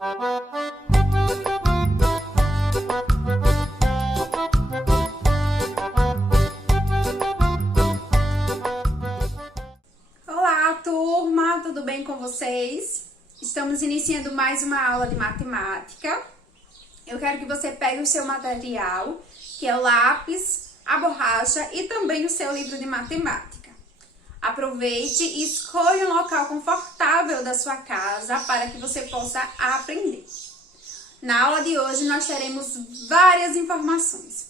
Olá, turma! Tudo bem com vocês? Estamos iniciando mais uma aula de matemática. Eu quero que você pegue o seu material, que é o lápis, a borracha e também o seu livro de matemática. Aproveite e escolha um local confortável da sua casa para que você possa aprender. Na aula de hoje nós teremos várias informações.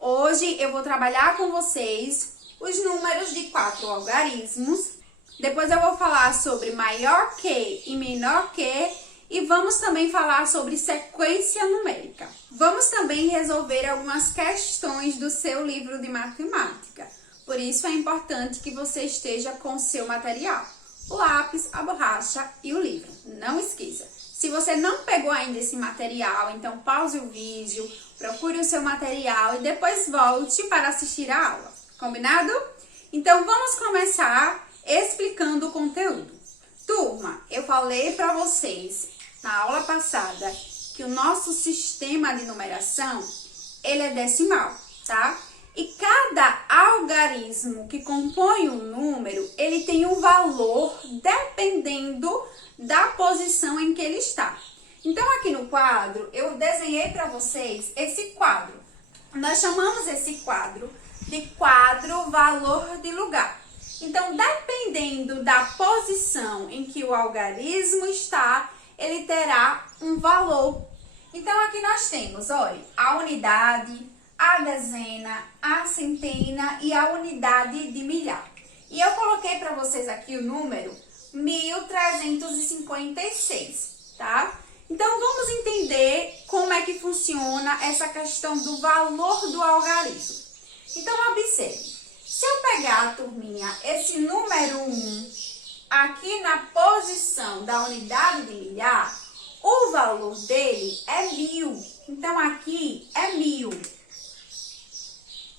Hoje eu vou trabalhar com vocês os números de 4 algarismos. Depois eu vou falar sobre maior que e menor que e vamos também falar sobre sequência numérica. Vamos também resolver algumas questões do seu livro de matemática. Por isso é importante que você esteja com o seu material, o lápis, a borracha e o livro. Não esqueça, se você não pegou ainda esse material, então pause o vídeo, procure o seu material e depois volte para assistir a aula. Combinado? Então vamos começar explicando o conteúdo. Turma, eu falei para vocês na aula passada que o nosso sistema de numeração, ele é decimal, tá? E cada algarismo que compõe um número, ele tem um valor dependendo da posição em que ele está. Então, aqui no quadro, eu desenhei para vocês esse quadro. Nós chamamos esse quadro de quadro valor de lugar. Então, dependendo da posição em que o algarismo está, ele terá um valor. Então, aqui nós temos, olha, a unidade, a dezena, a centena e a unidade de milhar. E eu coloquei para vocês aqui o número 1356, tá? Então, vamos entender como é que funciona essa questão do valor do algarismo. Então, observe. Se eu pegar, turminha, esse número 1 aqui na posição da unidade de milhar, o valor dele é 1000. Então, aqui é 1000.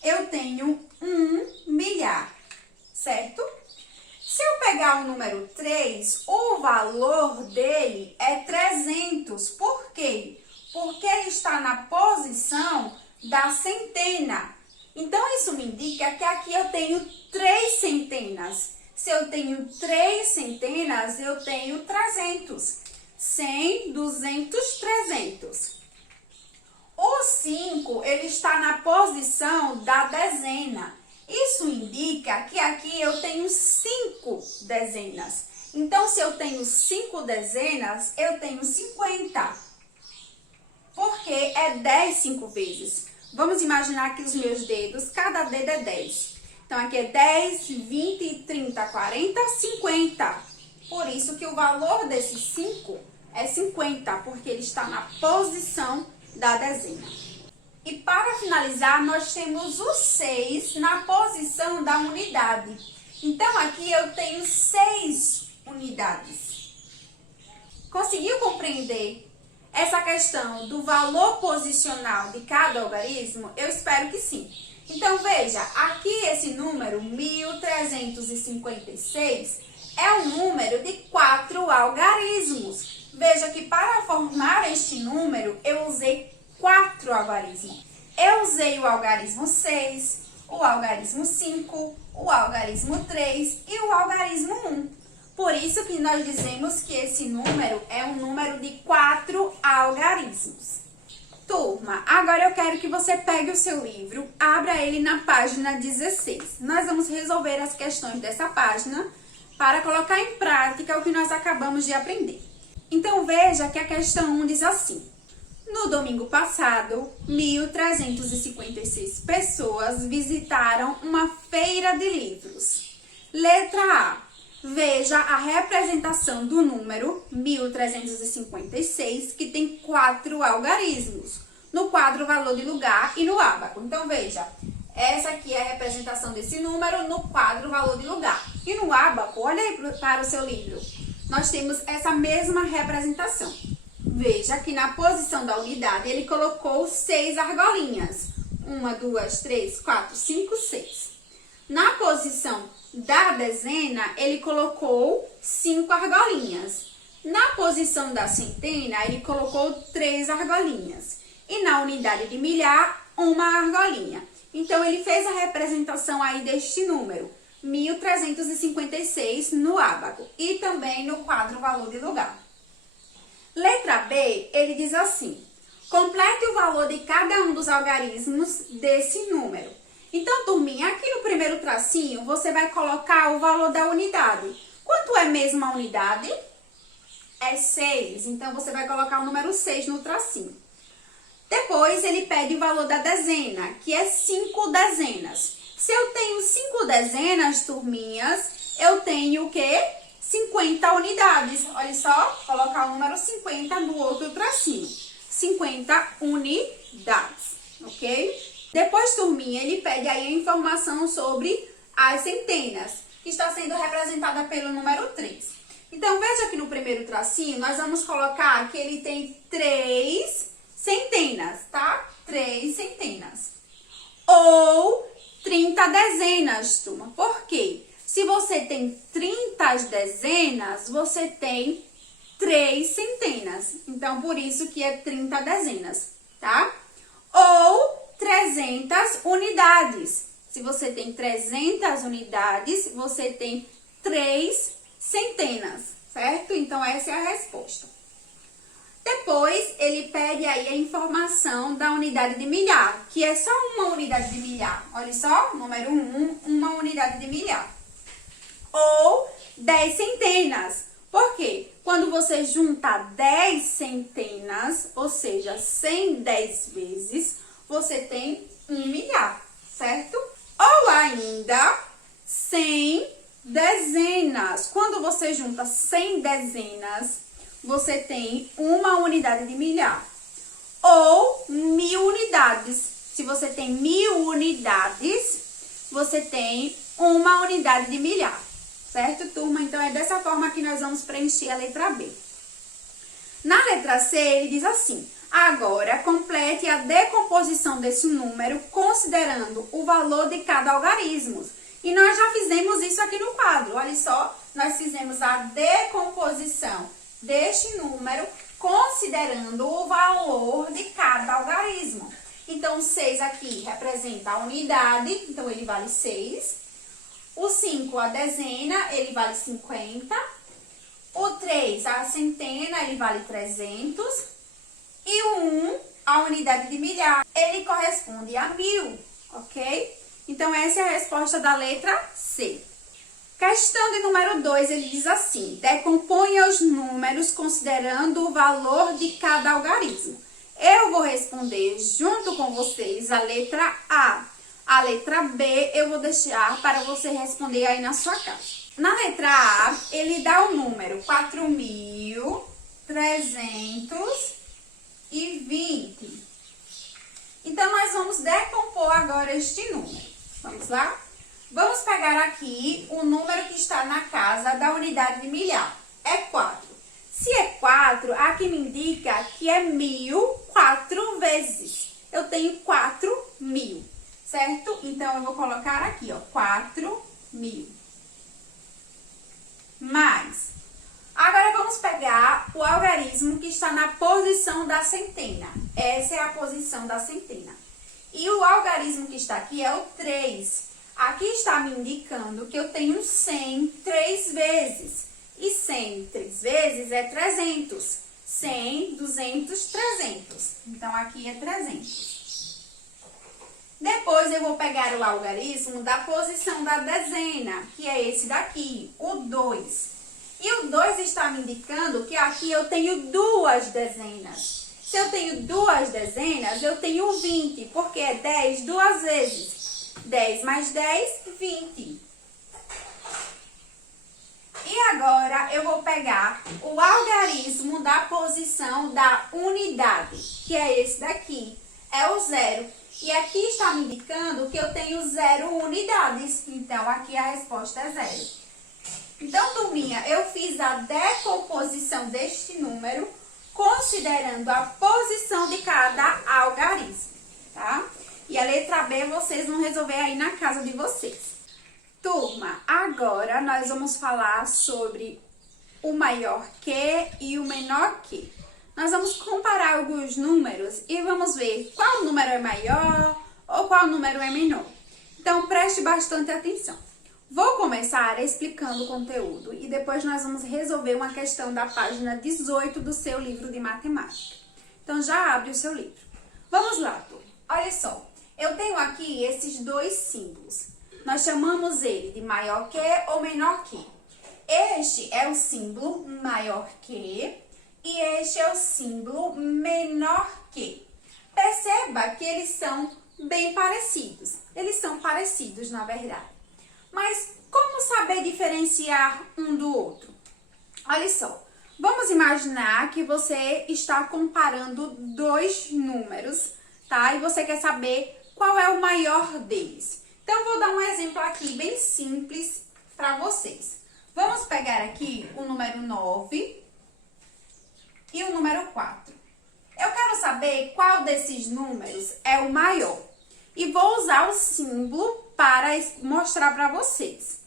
Eu tenho 1 milhar, certo? Se eu pegar o número 3, o valor dele é 300. Por quê? Porque ele está na posição da centena. Então, isso me indica que aqui eu tenho 3 centenas. Se eu tenho 3 centenas, eu tenho 300. 100, 200, 300. O 5, ele está na posição da dezena. Isso indica que aqui eu tenho 5 dezenas. Então, se eu tenho 5 dezenas, eu tenho 50. Porque é 10 5 vezes. Vamos imaginar que os meus dedos, cada dedo é 10. Então, aqui é 10, 20, 30, 40, 50. Por isso que o valor desse 5 é 50, porque ele está na posição da dezena. E para finalizar, nós temos o 6 na posição da unidade. Então, aqui eu tenho 6 unidades. Conseguiu compreender essa questão do valor posicional de cada algarismo? Eu espero que sim. Então, veja, aqui esse número 1356 é um número de 4 algarismos. Veja que para formar este número, eu usei 4 algarismos. Eu usei o algarismo 6, o algarismo 5, o algarismo 3 e o algarismo 1. Por isso que nós dizemos que esse número é um número de 4 algarismos. Turma, agora eu quero que você pegue o seu livro, abra ele na página 16. Nós vamos resolver as questões dessa página para colocar em prática o que nós acabamos de aprender. Então, veja que a questão 1 diz assim: no domingo passado, 1.356 pessoas visitaram uma feira de livros. Letra A. Veja a representação do número 1.356, que tem 4 algarismos, no quadro valor de lugar e no ábaco. Então, veja, essa aqui é a representação desse número no quadro valor de lugar. E no ábaco, olha aí para o seu livro, nós temos essa mesma representação. Veja que na posição da unidade ele colocou 6 argolinhas. 1, 2, 3, 4, 5, 6. Na posição da dezena, ele colocou 5 argolinhas. Na posição da centena, ele colocou 3 argolinhas. E na unidade de milhar, uma argolinha. Então, ele fez a representação aí deste número, 1.356 no ábaco. E também no quadro valor de lugar. Letra B, ele diz assim: complete o valor de cada um dos algarismos desse número. Então, turminha, aqui no primeiro tracinho, você vai colocar o valor da unidade. Quanto é mesmo a unidade? É 6. Então, você vai colocar o número 6 no tracinho. Depois, ele pede o valor da dezena, que é 5 dezenas. Se eu tenho 5 dezenas, turminhas, eu tenho o quê? 50 unidades. Olha só, colocar o número 50 no outro tracinho. 50 unidades, ok? Depois, turminha, ele pede aí a informação sobre as centenas, que está sendo representada pelo número 3. Então, veja que no primeiro tracinho, nós vamos colocar que ele tem 3 centenas, tá? 3 centenas. Ou 30 dezenas, turma. Por quê? Se você tem 30 dezenas, você tem 3 centenas. Então, por isso que é 30 dezenas, tá? Ou 300 unidades. Se você tem 300 unidades, você tem 3 centenas, certo? Então, essa é a resposta. Depois, ele pede aí a informação da unidade de milhar, que é só uma unidade de milhar. Olha só, número 1, uma unidade de milhar. Ou 10 centenas. Por quê? Quando você junta 10 centenas, ou seja, 100 10 vezes, você tem 1 milhar, certo? Ou ainda 100 dezenas. Quando você junta 100 dezenas, você tem uma unidade de milhar. Ou 1000 unidades. Se você tem 1000 unidades, você tem uma unidade de milhar. Certo, turma? Então, é dessa forma que nós vamos preencher a letra B. Na letra C, ele diz assim: agora, complete a decomposição desse número considerando o valor de cada algarismo. E nós já fizemos isso aqui no quadro. Olha só, nós fizemos a decomposição deste número considerando o valor de cada algarismo. Então, 6 aqui representa a unidade, então ele vale 6. O 5, a dezena, ele vale 50. O 3, a centena, ele vale 300. E o 1, a unidade de milhar, ele corresponde a 1000, ok? Então, essa é a resposta da letra C. Questão de número 2, ele diz assim: decomponha os números considerando o valor de cada algarismo. Eu vou responder junto com vocês a letra A. A letra B eu vou deixar para você responder aí na sua casa. Na letra A, ele dá o número 4.320. Então, nós vamos decompor agora este número. Vamos lá? Vamos pegar aqui o número que está na casa da unidade de milhar. É 4. Se é 4, aqui me indica que é 1000 4 vezes. Eu tenho 4.000. Certo? Então, eu vou colocar aqui, ó, 4.000. Mais. Agora, vamos pegar o algarismo que está na posição da centena. Essa é a posição da centena. E o algarismo que está aqui é o 3. Aqui está me indicando que eu tenho 100 3 vezes. E 100 3 vezes é 300. 100, 200, 300. Então, aqui é 300. Depois, eu vou pegar o algarismo da posição da dezena, que é esse daqui, o 2. E o 2 está me indicando que aqui eu tenho 2 dezenas. Se eu tenho 2 dezenas, eu tenho 20, porque é 10 duas vezes. 10 mais 10, 20. E agora, eu vou pegar o algarismo da posição da unidade, que é esse daqui, é o 0. E aqui está me indicando que eu tenho 0 unidades. Então, aqui a resposta é 0. Então, turminha, eu fiz a decomposição deste número considerando a posição de cada algarismo, tá? E a letra B vocês vão resolver aí na casa de vocês. Turma, agora nós vamos falar sobre o maior que e o menor que. Nós vamos comparar alguns números e vamos ver qual número é maior ou qual número é menor. Então, preste bastante atenção. Vou começar explicando o conteúdo e depois nós vamos resolver uma questão da página 18 do seu livro de matemática. Então, já abre o seu livro. Vamos lá, turma. Olha só, eu tenho aqui esses dois símbolos. Nós chamamos ele de maior que ou menor que. Este é o símbolo maior que e este é o símbolo menor que. Perceba que eles são bem parecidos. Eles são parecidos, na verdade. Mas como saber diferenciar um do outro? Olha só, vamos imaginar que você está comparando dois números, tá? E você quer saber qual é o maior deles. Então, eu vou dar um exemplo aqui bem simples para vocês. Vamos pegar aqui o número 9 e o número 4. Eu quero saber qual desses números é o maior. E vou usar o símbolo para mostrar para vocês.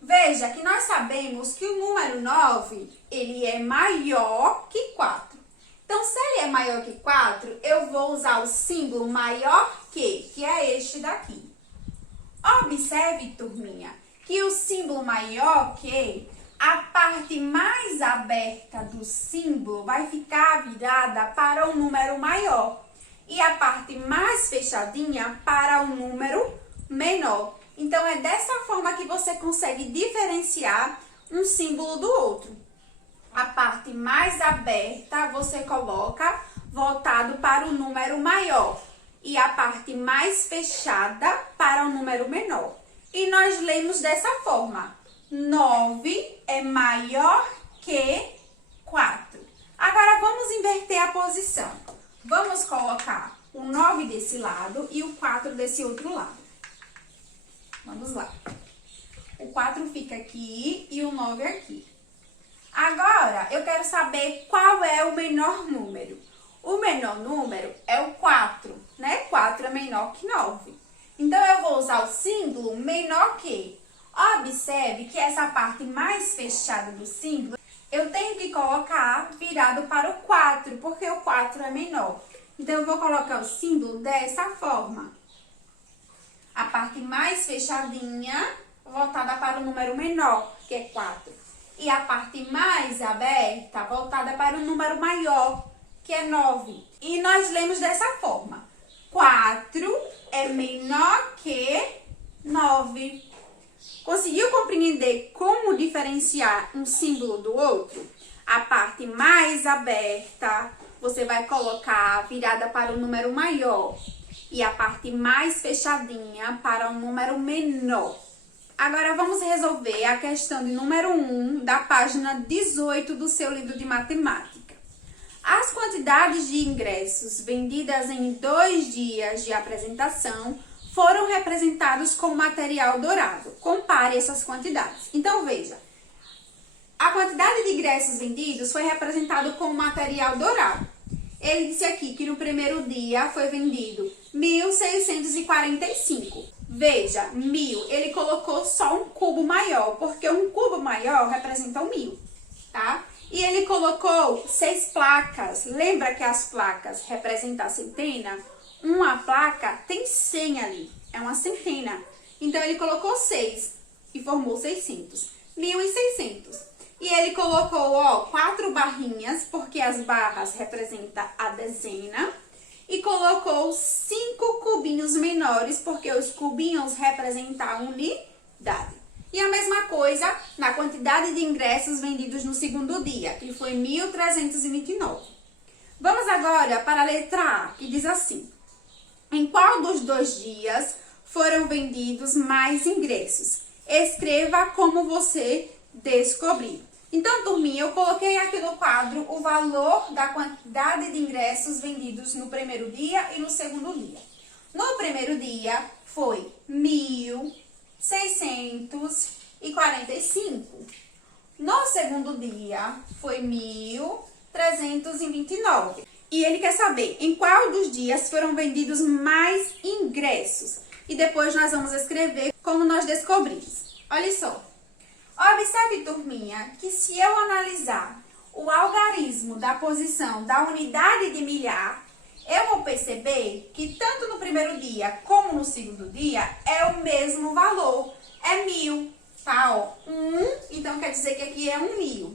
Veja que nós sabemos que o número 9, ele é maior que 4. Então, se ele é maior que 4, eu vou usar o símbolo maior que é este daqui. Observe, turminha, que o símbolo maior que, a parte mais aberta do símbolo vai ficar virada para o número maior. E a parte mais fechadinha para o número menor. Então, é dessa forma que você consegue diferenciar um símbolo do outro. A parte mais aberta você coloca voltado para o número maior. E a parte mais fechada para o número menor. E nós lemos dessa forma. 9 é maior que 4. Agora, vamos inverter a posição. Vamos colocar o 9 desse lado e o 4 desse outro lado. Vamos lá. O 4 fica aqui e o 9 aqui. Agora, eu quero saber qual é o menor número. O menor número é o 4, né? 4 é menor que 9. Então, eu vou usar o símbolo menor que. Observe que essa parte mais fechada do símbolo, eu tenho que colocar virado para o 4, porque o 4 é menor. Então, eu vou colocar o símbolo dessa forma. A parte mais fechadinha, voltada para o número menor, que é 4. E a parte mais aberta, voltada para o número maior, que é 9. E nós lemos dessa forma. 4 é menor que 9. Conseguiu compreender como diferenciar um símbolo do outro? A parte mais aberta, você vai colocar virada para o número maior. E a parte mais fechadinha para o número menor. Agora, vamos resolver a questão de número 1 da página 18 do seu livro de matemática. As quantidades de ingressos vendidas em 2 dias de apresentação foram representados com material dourado. Compare essas quantidades. Então, veja. A quantidade de ingressos vendidos foi representado com material dourado. Ele disse aqui que no primeiro dia foi vendido 1.645. Veja, 1.000, ele colocou só um cubo maior, porque um cubo maior representa 1.000, tá? E ele colocou 6 placas. Lembra que as placas representam a centena? Uma placa tem 100 ali, é uma centena. Então, ele colocou 6 e formou 600. 1.600. E ele colocou, ó, 4 barrinhas, porque as barras representam a dezena. E colocou 5 cubinhos menores, porque os cubinhos representam a unidade. E a mesma coisa na quantidade de ingressos vendidos no segundo dia, que foi 1.329. Vamos agora para a letra A, que diz assim. Em qual dos 2 dias foram vendidos mais ingressos? Escreva como você descobriu. Então, turminha, eu coloquei aqui no quadro o valor da quantidade de ingressos vendidos no primeiro dia e no segundo dia. No primeiro dia foi 1.645. No segundo dia foi 1.329. E ele quer saber em qual dos dias foram vendidos mais ingressos. E depois nós vamos escrever como nós descobrimos. Olha só. Observe, turminha, que se eu analisar o algarismo da posição da unidade de milhar, eu vou perceber que tanto no primeiro dia como no segundo dia é o mesmo valor, é 1000, tá? Ó, então quer dizer que aqui é 1000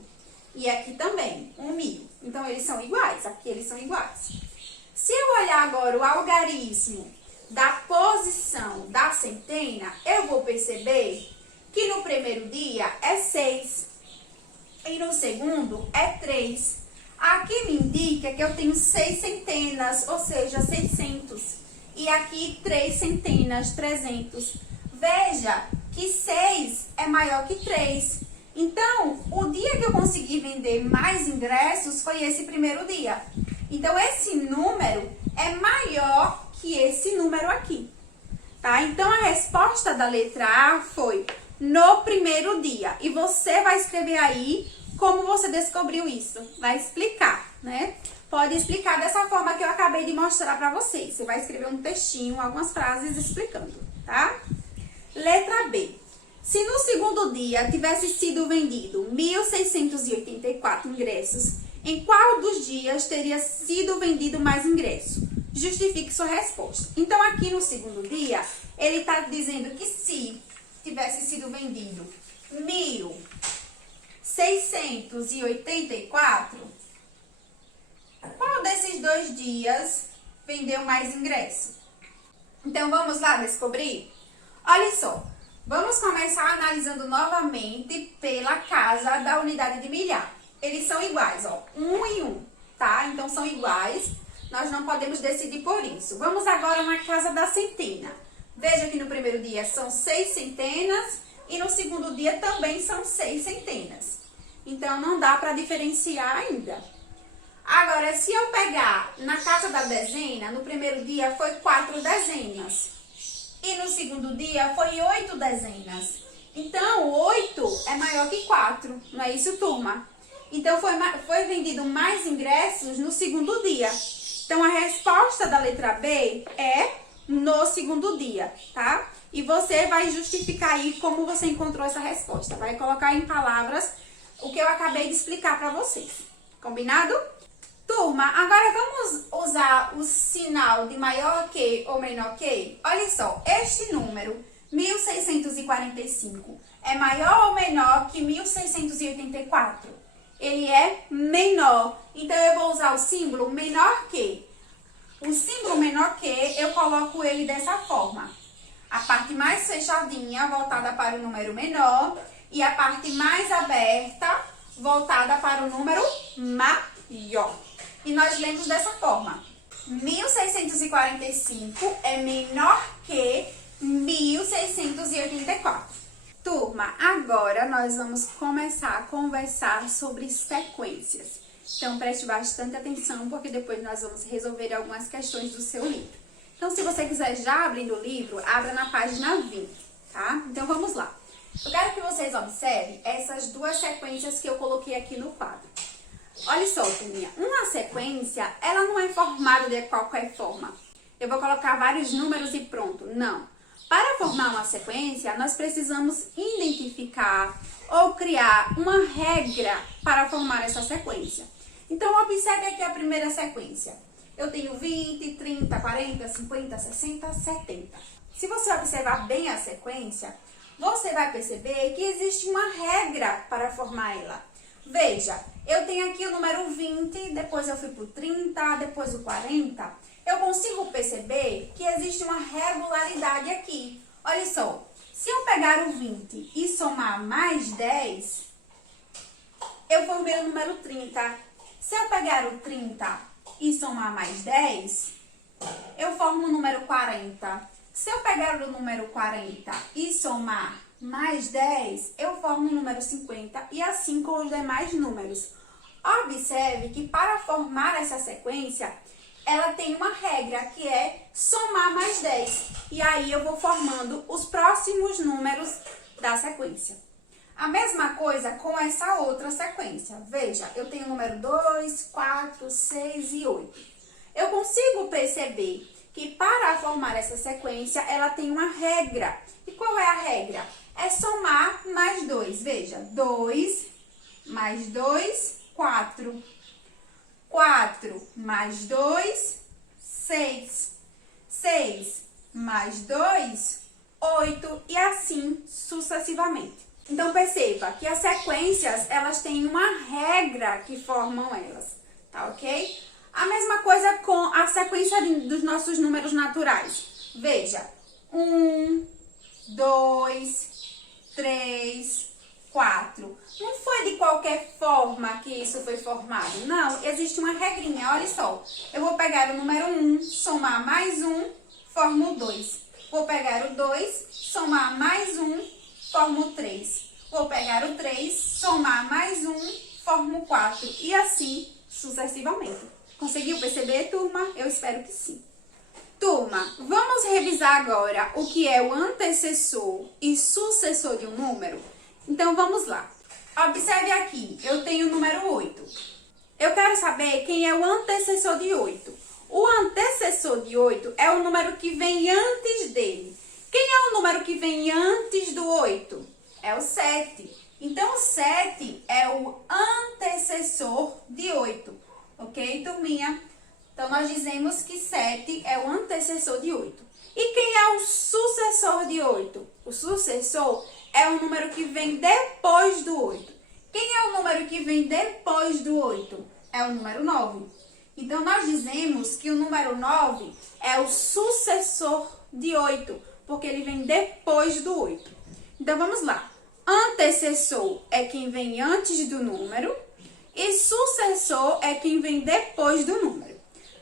e aqui também, 1000. Então eles são iguais, aqui eles são iguais. Se eu olhar agora o algarismo da posição da centena, eu vou perceber que no primeiro dia é 6 e no segundo é 3. Aqui me indica que eu tenho 6 centenas, ou seja, 600. E aqui 3 centenas, 300. Veja que 6 é maior que 3. Então, o dia que eu consegui vender mais ingressos foi esse primeiro dia. Então, esse número é maior que esse número aqui, tá? Então, a resposta da letra A foi no primeiro dia. E você vai escrever aí como você descobriu isso. Vai explicar, né? Pode explicar dessa forma que eu acabei de mostrar pra vocês. Você vai escrever um textinho, algumas frases explicando, tá? Letra B. Se no segundo dia tivesse sido vendido 1.684 ingressos, em qual dos dias teria sido vendido mais ingresso? Justifique sua resposta. Então, aqui no segundo dia, ele está dizendo que se tivesse sido vendido 1.684, qual desses 2 dias vendeu mais ingresso? Então, vamos lá descobrir? Olha só, vamos começar analisando novamente pela casa da unidade de milhar. Eles são iguais, ó, 1 e 1, tá? Então, são iguais, nós não podemos decidir por isso. Vamos agora na casa da centena. Veja que no primeiro dia são 6 centenas e no segundo dia também são 6 centenas. Então, não dá para diferenciar ainda. Agora, se eu pegar na casa da dezena, no primeiro dia foi 4 dezenas. E no segundo dia foi 8 dezenas. Então, 8 é maior que 4, não é isso, turma? Então, foi vendido mais ingressos no segundo dia. Então, a resposta da letra B é no segundo dia, tá? E você vai justificar aí como você encontrou essa resposta. Vai colocar em palavras o que eu acabei de explicar para vocês. Combinado? Turma, agora vamos usar o sinal de maior que ou menor que? Olha só, este número, 1.645, é maior ou menor que 1.684? Ele é menor. Então, eu vou usar o símbolo menor que. O símbolo menor que, eu coloco ele dessa forma. A parte mais fechadinha, voltada para o número menor, e a parte mais aberta, voltada para o número maior. E nós lemos dessa forma. 1.645 é menor que 1.684. Turma, agora nós vamos começar a conversar sobre sequências. Então, preste bastante atenção, porque depois nós vamos resolver algumas questões do seu livro. Então, se você quiser já abrindo o livro, abra na página 20, tá? Então, vamos lá. Eu quero que vocês observem essas 2 sequências que eu coloquei aqui no quadro. Olha só, turminha, uma sequência, ela não é formada de qualquer forma. Eu vou colocar vários números e pronto. Não. Para formar uma sequência, nós precisamos identificar ou criar uma regra para formar essa sequência. Então, observe aqui a primeira sequência. Eu tenho 20, 30, 40, 50, 60, 70. Se você observar bem a sequência, você vai perceber que existe uma regra para formar ela. Veja, eu tenho aqui o número 20, depois eu fui para o 30, depois o 40. Eu consigo perceber que existe uma regularidade aqui. Olha só, se eu pegar o 20 e somar mais 10, eu formei o número 30. Se eu pegar o 30 e somar mais 10, eu formo o número 40. Se eu pegar o número 40 e somar mais 10, eu formo o número 50 e assim com os demais números. Observe que para formar essa sequência, ela tem uma regra que é somar mais 10. E aí eu vou formando os próximos números da sequência. A mesma coisa com essa outra sequência. Veja, eu tenho o número 2, 4, 6 e 8. Eu consigo perceber que para formar essa sequência, ela tem uma regra. E qual é a regra? é somar mais 2. Veja, 2 mais 2, 4. 4 mais 2, 6. 6 mais 2, 8 e assim sucessivamente. Então, perceba que as sequências, elas têm uma regra que formam elas, tá ok? A mesma coisa com a sequência dos nossos números naturais. Veja, 1, 2, 3, 4. Não foi de qualquer forma que isso foi formado. Não, existe uma regrinha. Olha só. Eu vou pegar o número 1, somar mais 1, formo 2. Vou pegar o 2, somar mais 1, formo 3. Vou pegar o 3, somar mais 1, formo 4. E assim sucessivamente. Conseguiu perceber, turma? Eu espero que sim. Turma, vamos revisar agora o que é o antecessor e sucessor de um número? Então, vamos lá. Observe aqui, eu tenho o número 8. Eu quero saber quem é o antecessor de 8. O antecessor de 8 é o número que vem antes dele. Quem é o número que vem antes do 8? É o 7. Então, o 7 é o antecessor de 8. Ok, turminha? Então, nós dizemos que 7 é o antecessor de 8. E quem é o sucessor de 8? O sucessor é o número que vem depois do 8. Quem é o número que vem depois do 8? É o número 9. Então, nós dizemos que o número 9 é o sucessor de 8, porque ele vem depois do 8. Então, vamos lá. Antecessor é quem vem antes do número e sucessor é quem vem depois do número.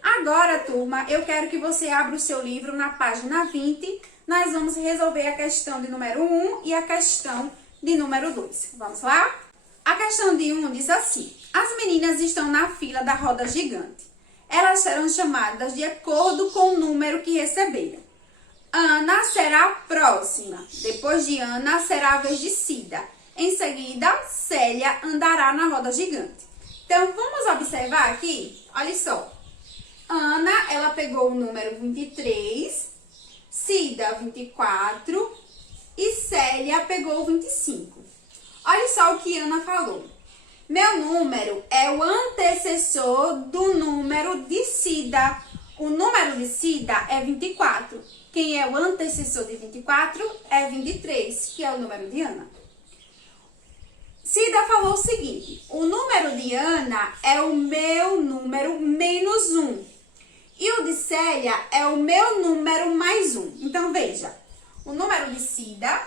Agora, turma, eu quero que você abra o seu livro na página 20. Nós vamos resolver a questão de número 1 e a questão de número 2. Vamos lá? A questão de 1 diz assim: as meninas estão na fila da roda gigante. Elas serão chamadas de acordo com o número que receberam. Ana será a próxima. Depois de Ana, será a vez de Cida. Em seguida, Célia andará na roda gigante. Então, vamos observar aqui. Olha só. Ana, ela pegou o número 23, Cida, 24 e Célia pegou o 25. Olha só o que Ana falou. Meu número é o antecessor do número de Cida. O número de Cida é 24. Quem é o antecessor de 24 é 23, que é o número de Ana. Cida falou o seguinte: o número de Ana é o meu número menos 1. E o de Célia é o meu número mais 1. Então, veja, o número de Cida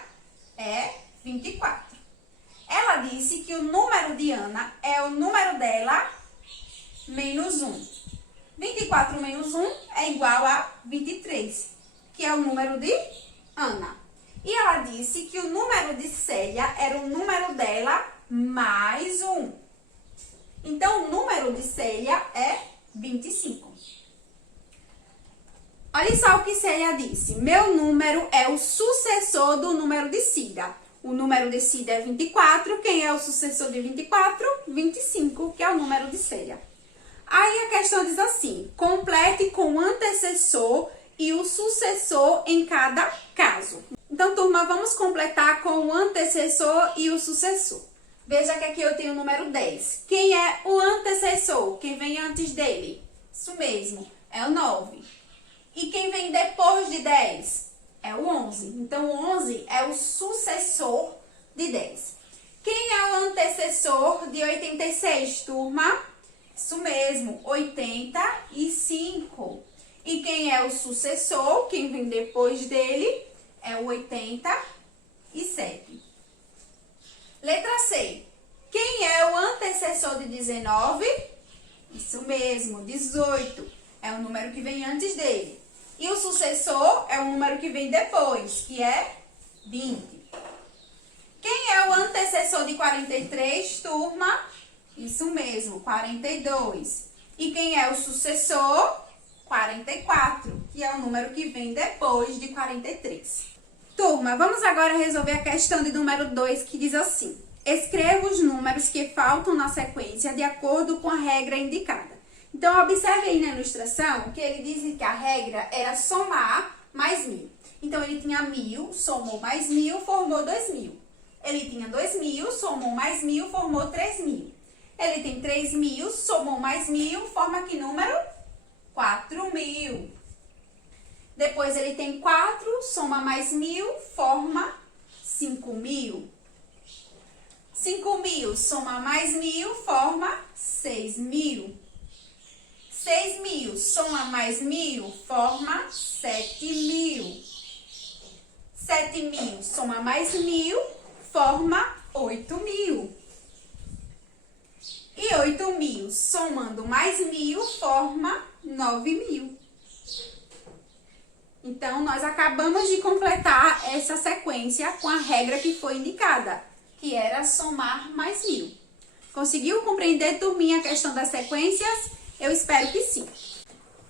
é 24. Ela disse que o número de Ana é o número dela menos 1. 24 menos 1 é igual a 23, que é o número de Ana. E ela disse que o número de Célia era o número dela mais 1. Então, o número de Célia é 25. Olha só o que Célia disse. Meu número é o sucessor do número de Cida. O número de Cida é 24. Quem é o sucessor de 24? 25, que é o número de Célia. Aí a questão diz assim: complete com o antecessor e o sucessor em cada caso. Então, turma, vamos completar com o antecessor e o sucessor. Veja que aqui eu tenho o número 10. Quem é o antecessor? Quem vem antes dele? Isso mesmo, é o 9. E quem vem depois de 10? É o 11. Então, o 11 é o sucessor de 10. Quem é o antecessor de 86, turma? Isso mesmo, 85. E quem é o sucessor, quem vem depois dele, é o 87. Letra C. Quem é o antecessor de 19? Isso mesmo, 18. É o número que vem antes dele. E o sucessor é o número que vem depois, que é 20. Quem é o antecessor de 43, turma? Isso mesmo, 42. E quem é o sucessor? 44, que é o número que vem depois de 43. Turma, vamos agora resolver a questão de número 2, que diz assim: escreva os números que faltam na sequência de acordo com a regra indicada. Então, observe aí na ilustração que ele disse que a regra era somar mais 1000. Então, ele tinha 1.000, somou mais 1.000, formou 2.000. Ele tinha 2.000, somou mais 1.000, formou 3.000. Ele tem 3.000, somou mais 1.000, forma que número? 4.000. Depois, ele tem 4, soma mais 1.000, forma 5.000. 5.000, soma mais 1.000, forma 6.000. 6.000, soma mais 1.000, forma 7.000. 7.000, soma mais 1.000, forma 8.000. E 8.000, somando mais 1.000, forma 9.000. Então, nós acabamos de completar essa sequência com a regra que foi indicada, que era somar mais 1.000. Conseguiu compreender, turminha, a questão das sequências? Eu espero que sim.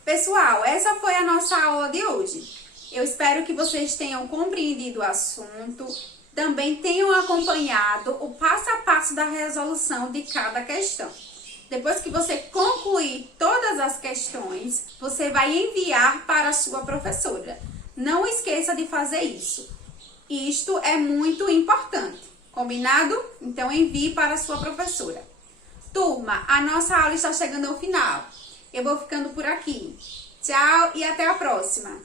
Pessoal, essa foi a nossa aula de hoje. Eu espero que vocês tenham compreendido o assunto, também tenham acompanhado o passo a passo da resolução de cada questão. Depois que você concluir todas as questões, você vai enviar para a sua professora. Não esqueça de fazer isso. Isto é muito importante. Combinado? Então, envie para a sua professora. Turma, a nossa aula está chegando ao final. Eu vou ficando por aqui. Tchau e até a próxima.